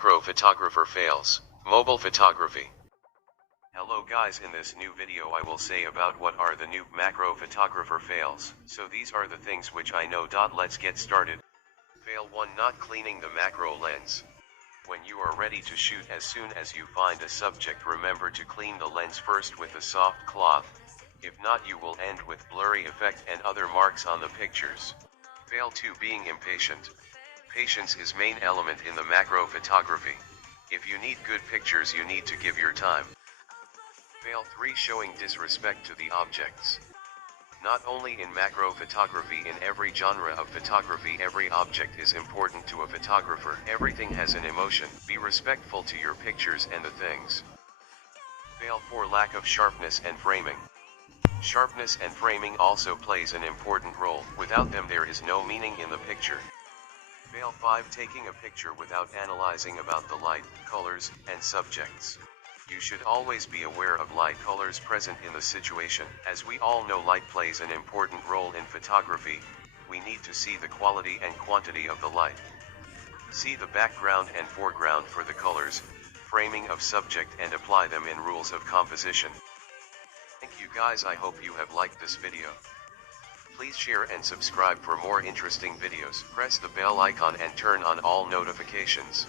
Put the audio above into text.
macro photographer fails. Mobile photography. Hello guys, in this new video I will say about what are the new macro photographer fails. So these are the things which I know. Let's get started. Fail 1. Not cleaning the macro lens. When you are ready to shoot, as soon as you find a subject, remember to clean the lens first with a soft cloth. If not, you will end with blurry effect and other marks on the pictures. Fail 2. Being impatient. Patience is main element in the macro photography. If you need good pictures, you need to give your time. Fail 3. Showing disrespect to the objects. Not only in macro photography, in every genre of photography, every object is important to a photographer. Everything has an emotion. Be respectful to your pictures and the things. Fail 4. Lack of sharpness and framing. Sharpness and framing also plays an important role. Without them there is no meaning in the picture. Fail 5. Taking a picture without analyzing about the light, colors, and subjects. You should always be aware of light colors present in the situation. As we all know, light plays an important role in photography. We need to see the quality and quantity of the light. See the background and foreground for the colors, framing of subject, and apply them in rules of composition. Thank you guys, I hope you have liked this video. Please share and subscribe for more interesting videos. Press the bell icon and turn on all notifications.